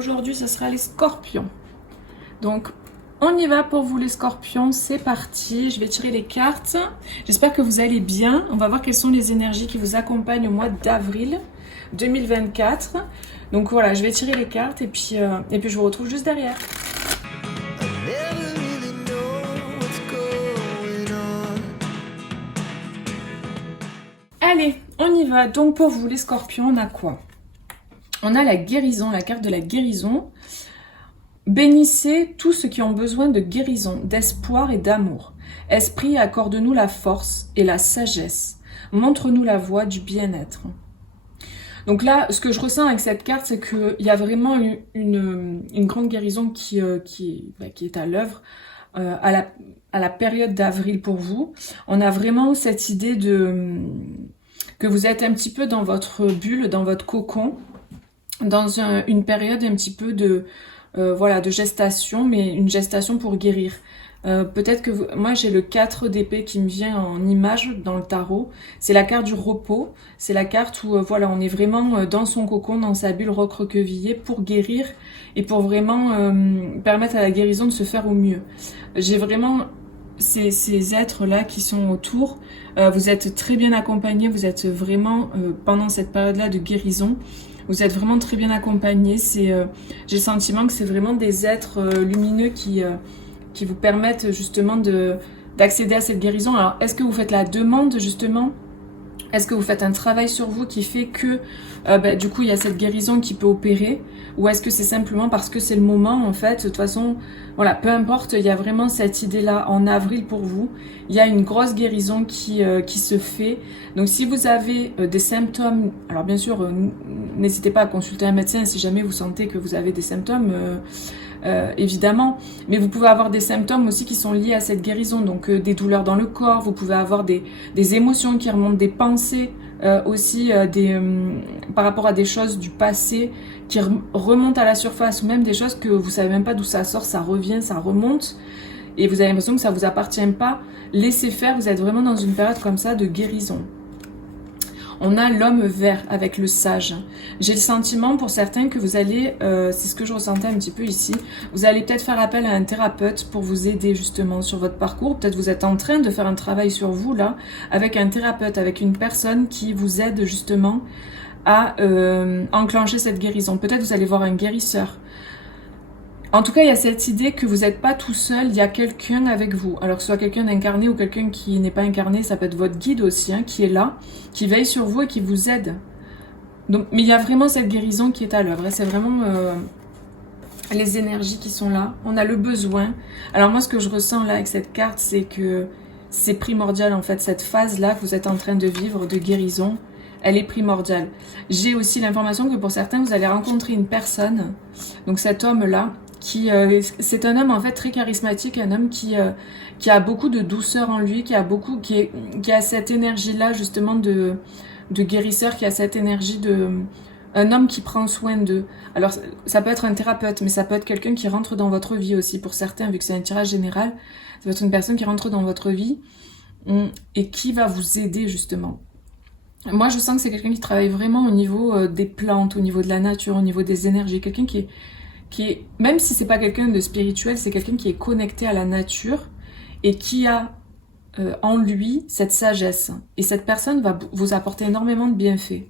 aujourd'hui ce sera les scorpions. Donc on y va pour vous les scorpions, c'est parti. Je vais tirer les cartes. J'espère que vous allez bien. On va voir quelles sont les énergies qui vous accompagnent au mois d'avril 2024. Donc voilà, je vais tirer les cartes et puis je vous retrouve juste derrière. Allez, on y va. Donc pour vous les scorpions, on a quoi? On a la guérison, la carte de la guérison. Bénissez tous ceux qui ont besoin de guérison, d'espoir et d'amour. Esprit, accorde-nous la force et la sagesse. Montre-nous la voie du bien-être. Donc là, ce que je ressens avec cette carte, c'est qu'il y a vraiment une grande guérison qui est à l'œuvre à la période d'avril pour vous. On a vraiment cette idée que vous êtes un petit peu dans votre bulle, dans votre cocon, dans une période un petit peu de gestation, mais une gestation pour guérir. Peut-être que moi j'ai le 4 d'épée qui me vient en image dans le tarot. C'est la carte du repos. C'est la carte où on est vraiment dans son cocon, dans sa bulle recroquevillée pour guérir et pour vraiment permettre à la guérison de se faire au mieux. J'ai vraiment ces êtres-là qui sont autour. Vous êtes très bien accompagnés. Vous êtes vraiment pendant cette période-là de guérison. Vous êtes vraiment très bien accompagnés. J'ai le sentiment que c'est vraiment des êtres lumineux qui vous permettent justement d'accéder à cette guérison. Alors, est-ce que vous faites la demande justement? Est-ce que vous faites un travail sur vous qui fait que du coup il y a cette guérison qui peut opérer? Ou est-ce que c'est simplement parce que c'est le moment en fait? De toute façon, voilà, peu importe, il y a vraiment cette idée-là en avril pour vous. Il y a une grosse guérison qui se fait. Donc si vous avez des symptômes, alors bien sûr, n'hésitez pas à consulter un médecin si jamais vous sentez que vous avez des symptômes. Évidemment, mais vous pouvez avoir des symptômes aussi qui sont liés à cette guérison, donc des douleurs dans le corps, vous pouvez avoir des émotions qui remontent, des pensées aussi par rapport à des choses du passé qui remontent à la surface, ou même des choses que vous savez même pas d'où ça sort, ça revient, ça remonte, et vous avez l'impression que ça vous appartient pas. Laissez faire, vous êtes vraiment dans une période comme ça de guérison. On a l'homme vert avec le sage. J'ai le sentiment pour certains que vous allez, c'est ce que je ressentais un petit peu ici, vous allez peut-être faire appel à un thérapeute pour vous aider justement sur votre parcours. Peut-être vous êtes en train de faire un travail sur vous là, avec un thérapeute, avec une personne qui vous aide justement à enclencher cette guérison. Peut-être vous allez voir un guérisseur. En tout cas, il y a cette idée que vous n'êtes pas tout seul, il y a quelqu'un avec vous. Alors que ce soit quelqu'un d'incarné ou quelqu'un qui n'est pas incarné, ça peut être votre guide aussi, qui est là, qui veille sur vous et qui vous aide. Donc, mais il y a vraiment cette guérison qui est à l'œuvre. C'est vraiment les énergies qui sont là. On a le besoin. Alors moi, ce que je ressens là avec cette carte, c'est que c'est primordial en fait. Cette phase-là que vous êtes en train de vivre, de guérison, elle est primordiale. J'ai aussi l'information que pour certains, vous allez rencontrer une personne, donc cet homme-là, c'est un homme en fait très charismatique, un homme qui a beaucoup de douceur en lui, qui a cette énergie là justement de guérisseur, qui a cette énergie un homme qui prend soin d'eux. Alors ça peut être un thérapeute, mais ça peut être quelqu'un qui rentre dans votre vie aussi. Pour certains, vu que c'est un tirage général, ça peut être une personne qui rentre dans votre vie et qui va vous aider justement. Moi je sens que c'est quelqu'un qui travaille vraiment au niveau des plantes, au niveau de la nature, au niveau des énergies, quelqu'un qui est, même si c'est pas quelqu'un de spirituel, c'est quelqu'un qui est connecté à la nature et qui a en lui cette sagesse. Et cette personne va vous apporter énormément de bienfaits.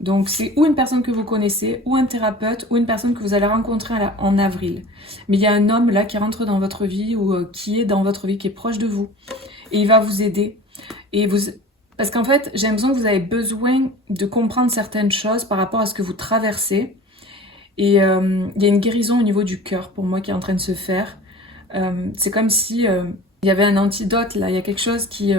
Donc c'est ou une personne que vous connaissez, ou un thérapeute, ou une personne que vous allez rencontrer en avril. Mais il y a un homme là qui rentre dans votre vie, ou qui est dans votre vie, qui est proche de vous. Et il va vous aider. Parce qu'en fait, j'ai l'impression que vous avez besoin de comprendre certaines choses par rapport à ce que vous traversez. Et il y a une guérison au niveau du cœur pour moi qui est en train de se faire. C'est comme si il y avait un antidote là, il y a quelque chose qui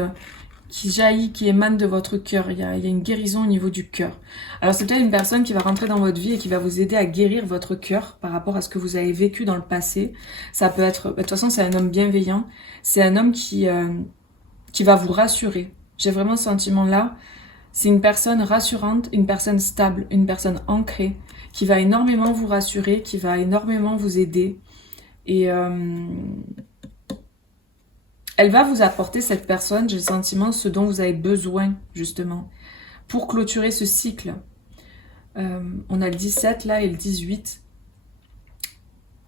jaillit, qui émane de votre cœur. Il y a une guérison au niveau du cœur. Alors c'est peut-être une personne qui va rentrer dans votre vie et qui va vous aider à guérir votre cœur par rapport à ce que vous avez vécu dans le passé. Ça peut être, de toute façon c'est un homme bienveillant, c'est un homme qui va vous rassurer. J'ai vraiment ce sentiment là. C'est une personne rassurante, une personne stable, une personne ancrée, qui va énormément vous rassurer, qui va énormément vous aider. Et elle va vous apporter, cette personne, j'ai le sentiment, ce dont vous avez besoin, justement, pour clôturer ce cycle. On a le 17 là et le 18.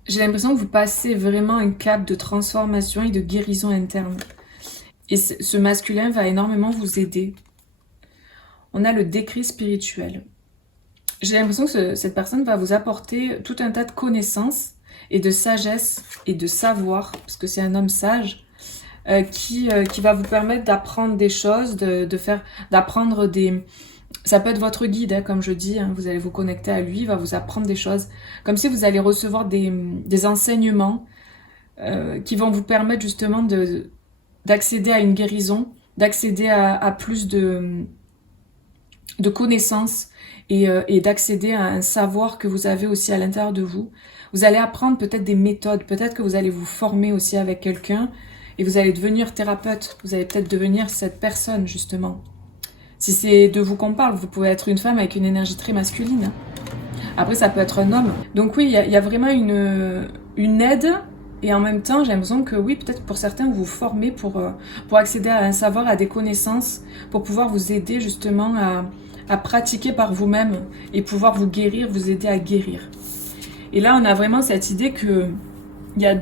J'ai l'impression que vous passez vraiment un cap de transformation et de guérison interne. Et ce masculin va énormément vous aider. On a le décret spirituel. J'ai l'impression que cette personne va vous apporter tout un tas de connaissances et de sagesse et de savoir, parce que c'est un homme sage, qui va vous permettre d'apprendre des choses, d'apprendre des... Ça peut être votre guide, hein, comme je dis, hein, vous allez vous connecter à lui, il va vous apprendre des choses, comme si vous allez recevoir des enseignements qui vont vous permettre justement d'accéder à une guérison, d'accéder à plus de connaissances et d'accéder à un savoir que vous avez aussi à l'intérieur de vous. Vous allez apprendre peut-être des méthodes, peut-être que vous allez vous former aussi avec quelqu'un et vous allez devenir thérapeute, vous allez peut-être devenir cette personne justement. Si c'est de vous qu'on parle, vous pouvez être une femme avec une énergie très masculine. Après, ça peut être un homme. Donc oui, il y a vraiment une aide. Et en même temps, j'ai l'impression que oui, peut-être pour certains, vous vous formez pour accéder à un savoir, à des connaissances, pour pouvoir vous aider justement à pratiquer par vous-même et pouvoir vous guérir, vous aider à guérir. Et là, on a vraiment cette idée que il y a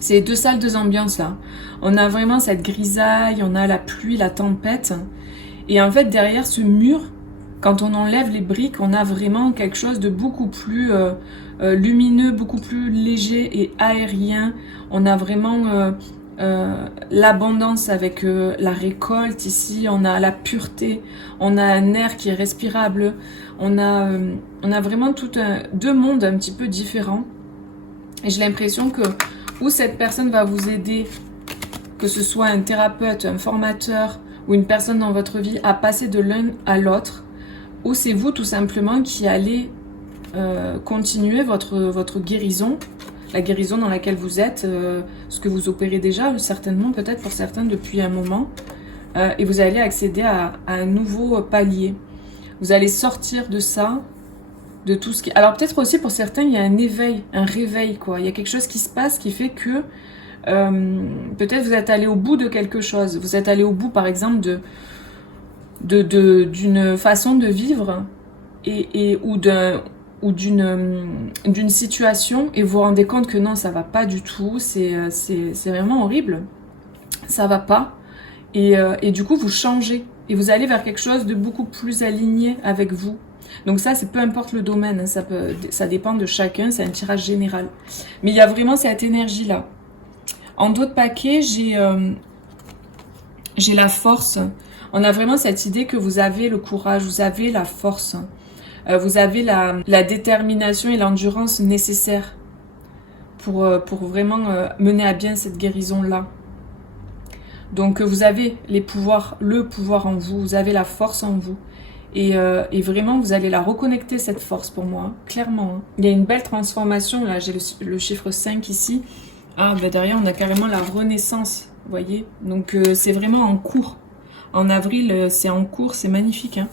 c'est deux salles, deux ambiances là. On a vraiment cette grisaille, on a la pluie, la tempête. Et en fait, derrière ce mur, quand on enlève les briques, on a vraiment quelque chose de beaucoup plus lumineux, beaucoup plus léger et aérien. On a vraiment l'abondance avec la récolte ici, on a la pureté, on a un air qui est respirable, on a vraiment deux mondes un petit peu différents. Et j'ai l'impression que où cette personne va vous aider, que ce soit un thérapeute, un formateur ou une personne dans votre vie, à passer de l'un à l'autre, ou c'est vous tout simplement qui allez continuer votre guérison, la guérison dans laquelle vous êtes, ce que vous opérez déjà, certainement, peut-être pour certains depuis un moment, et vous allez accéder à un nouveau palier. Vous allez sortir de ça, de tout ce qui... Alors peut-être aussi pour certains, il y a un éveil, un réveil, quoi. Il y a quelque chose qui se passe qui fait que peut-être vous êtes allé au bout de quelque chose. Vous êtes allé au bout, par exemple, d'une façon de vivre ou d'une situation et vous vous rendez compte que non, ça va pas du tout, c'est vraiment horrible, ça va pas, et du coup vous changez et vous allez vers quelque chose de beaucoup plus aligné avec vous. Donc ça, c'est peu importe le domaine, hein, ça dépend de chacun, c'est un tirage général. Mais il y a vraiment cette énergie-là. En dos de paquet, j'ai la force. On a vraiment cette idée que vous avez le courage, vous avez la force. Vous avez la détermination et l'endurance nécessaires pour vraiment mener à bien cette guérison-là. Donc vous avez le pouvoir en vous, vous avez la force en vous. Et vraiment, vous allez la reconnecter, cette force, pour moi, hein, clairement. Hein. Il y a une belle transformation, là, j'ai le chiffre 5 ici. Ah, ben derrière, on a carrément la renaissance, vous voyez. Donc c'est vraiment en cours. En avril, c'est en cours, c'est magnifique. Hein.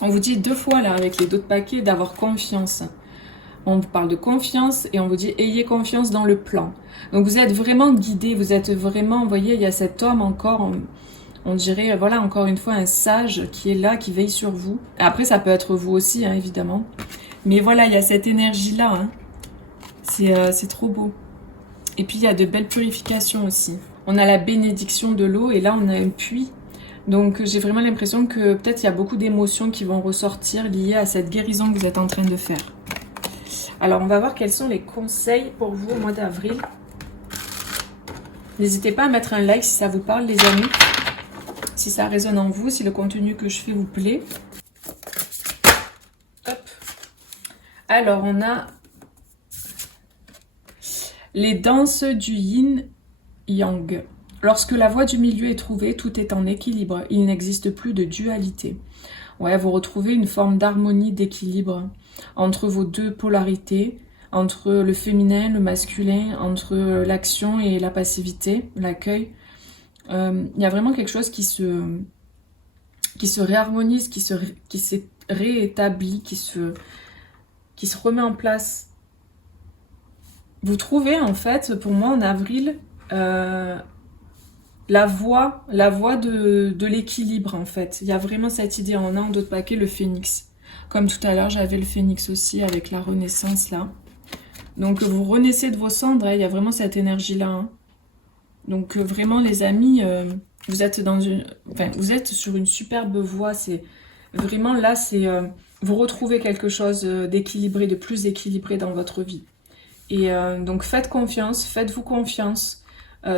On vous dit 2 fois, là, avec les dos de paquet, d'avoir confiance. On vous parle de confiance et on vous dit « ayez confiance dans le plan ». Donc vous êtes vraiment guidé, vous êtes vraiment, vous voyez, il y a cet homme encore... On dirait, voilà, encore une fois, un sage qui est là, qui veille sur vous. Après, ça peut être vous aussi, hein, évidemment. Mais voilà, il y a cette énergie-là. Hein. C'est trop beau. Et puis, il y a de belles purifications aussi. On a la bénédiction de l'eau et là, on a un puits. Donc, j'ai vraiment l'impression que peut-être il y a beaucoup d'émotions qui vont ressortir liées à cette guérison que vous êtes en train de faire. Alors, on va voir quels sont les conseils pour vous au mois d'avril. N'hésitez pas à mettre un like si ça vous parle, les amis. Si ça résonne en vous, si le contenu que je fais vous plaît. Hop. Alors, on a les danses du yin-yang. Lorsque la voie du milieu est trouvée, tout est en équilibre. Il n'existe plus de dualité. Ouais, vous retrouvez une forme d'harmonie, d'équilibre entre vos deux polarités, entre le féminin, le masculin, entre l'action et la passivité, l'accueil. Il y a vraiment quelque chose qui se réharmonise, qui s'est réétabli, qui se remet en place. Vous trouvez en fait, pour moi en avril, la voie de l'équilibre en fait. Il y a vraiment cette idée, on a en d'autres paquets le phénix. Comme tout à l'heure, j'avais le phénix aussi avec la renaissance là. Donc vous renaissez de vos cendres, hein, il y a vraiment cette énergie-là. Hein. Donc vraiment les amis, vous êtes vous êtes sur une superbe voie. C'est vraiment là, c'est vous retrouvez quelque chose d'équilibré, de plus équilibré dans votre vie. Et donc faites confiance, faites-vous confiance.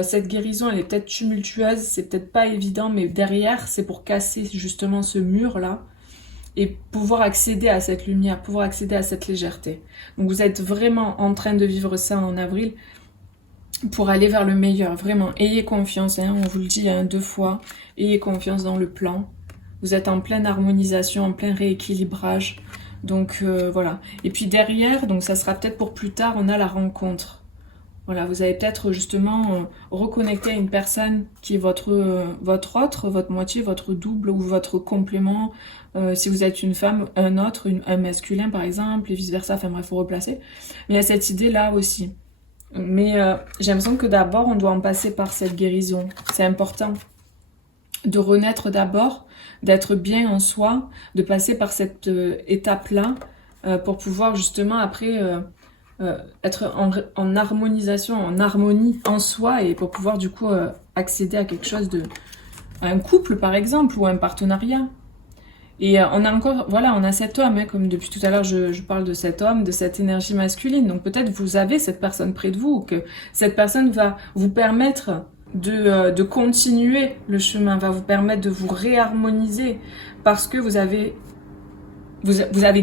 Cette guérison, elle est peut-être tumultueuse, c'est peut-être pas évident, mais derrière, c'est pour casser justement ce mur-là et pouvoir accéder à cette lumière, pouvoir accéder à cette légèreté. Donc vous êtes vraiment en train de vivre ça en avril pour aller vers le meilleur, vraiment. Ayez confiance, hein, on vous le dit hein, 2 fois, ayez confiance dans le plan. Vous êtes en pleine harmonisation, en plein rééquilibrage. Donc voilà. Et puis derrière, donc ça sera peut-être pour plus tard, on a la rencontre. Voilà, vous allez peut-être justement reconnecter à une personne qui est votre autre, votre moitié, votre double ou votre complément. Si vous êtes une femme, un autre, un masculin par exemple, et vice-versa. Enfin bref, faut replacer. Mais il y a cette idée-là aussi. Mais j'ai l'impression que d'abord, on doit en passer par cette guérison. C'est important de renaître d'abord, d'être bien en soi, de passer par cette étape-là pour pouvoir justement après... être en harmonisation, en harmonie en soi et pour pouvoir du coup accéder à quelque chose à un couple par exemple ou à un partenariat. Et on a encore, voilà, on a cet homme, hein, comme depuis tout à l'heure je parle de cet homme, de cette énergie masculine. Donc peut-être vous avez cette personne près de vous, ou que cette personne va vous permettre de continuer le chemin, va vous permettre de vous réharmoniser parce que vous avez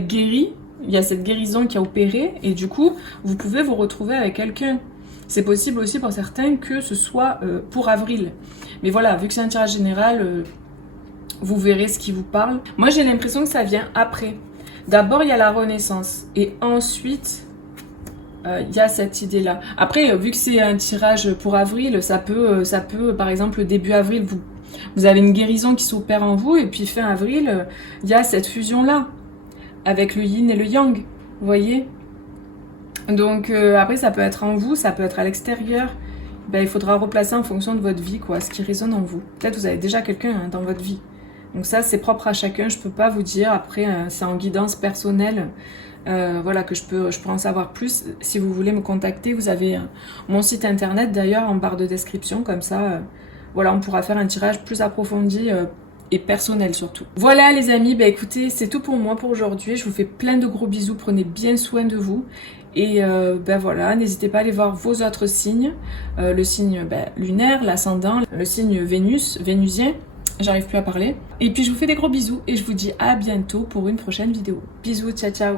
guéri. Il y a cette guérison qui a opéré et du coup, vous pouvez vous retrouver avec quelqu'un. C'est possible aussi pour certains que ce soit pour avril. Mais voilà, vu que c'est un tirage général, vous verrez ce qui vous parle. Moi, j'ai l'impression que ça vient après. D'abord, il y a la renaissance et ensuite, il y a cette idée-là. Après, vu que c'est un tirage pour avril, ça peut par exemple, début avril, vous avez une guérison qui s'opère en vous et puis fin avril, il y a cette fusion-là. Avec le yin et le yang, vous voyez. Donc après, ça peut être en vous, ça peut être à l'extérieur. Ben, il faudra replacer en fonction de votre vie, quoi, ce qui résonne en vous. Peut-être vous avez déjà quelqu'un hein, dans votre vie. Donc ça, c'est propre à chacun, je peux pas vous dire. Après, c'est en guidance personnelle. Voilà, que je peux en savoir plus. Si vous voulez me contacter, vous avez mon site internet d'ailleurs en barre de description, comme ça, voilà, on pourra faire un tirage plus approfondi et personnel surtout. Voilà les amis, bah écoutez, c'est tout pour moi pour aujourd'hui. Je vous fais plein de gros bisous, prenez bien soin de vous. Et ben voilà, n'hésitez pas à aller voir vos autres signes. Le signe lunaire, l'ascendant, le signe vénusien. J'arrive plus à parler. Et puis je vous fais des gros bisous et je vous dis à bientôt pour une prochaine vidéo. Bisous, ciao ciao.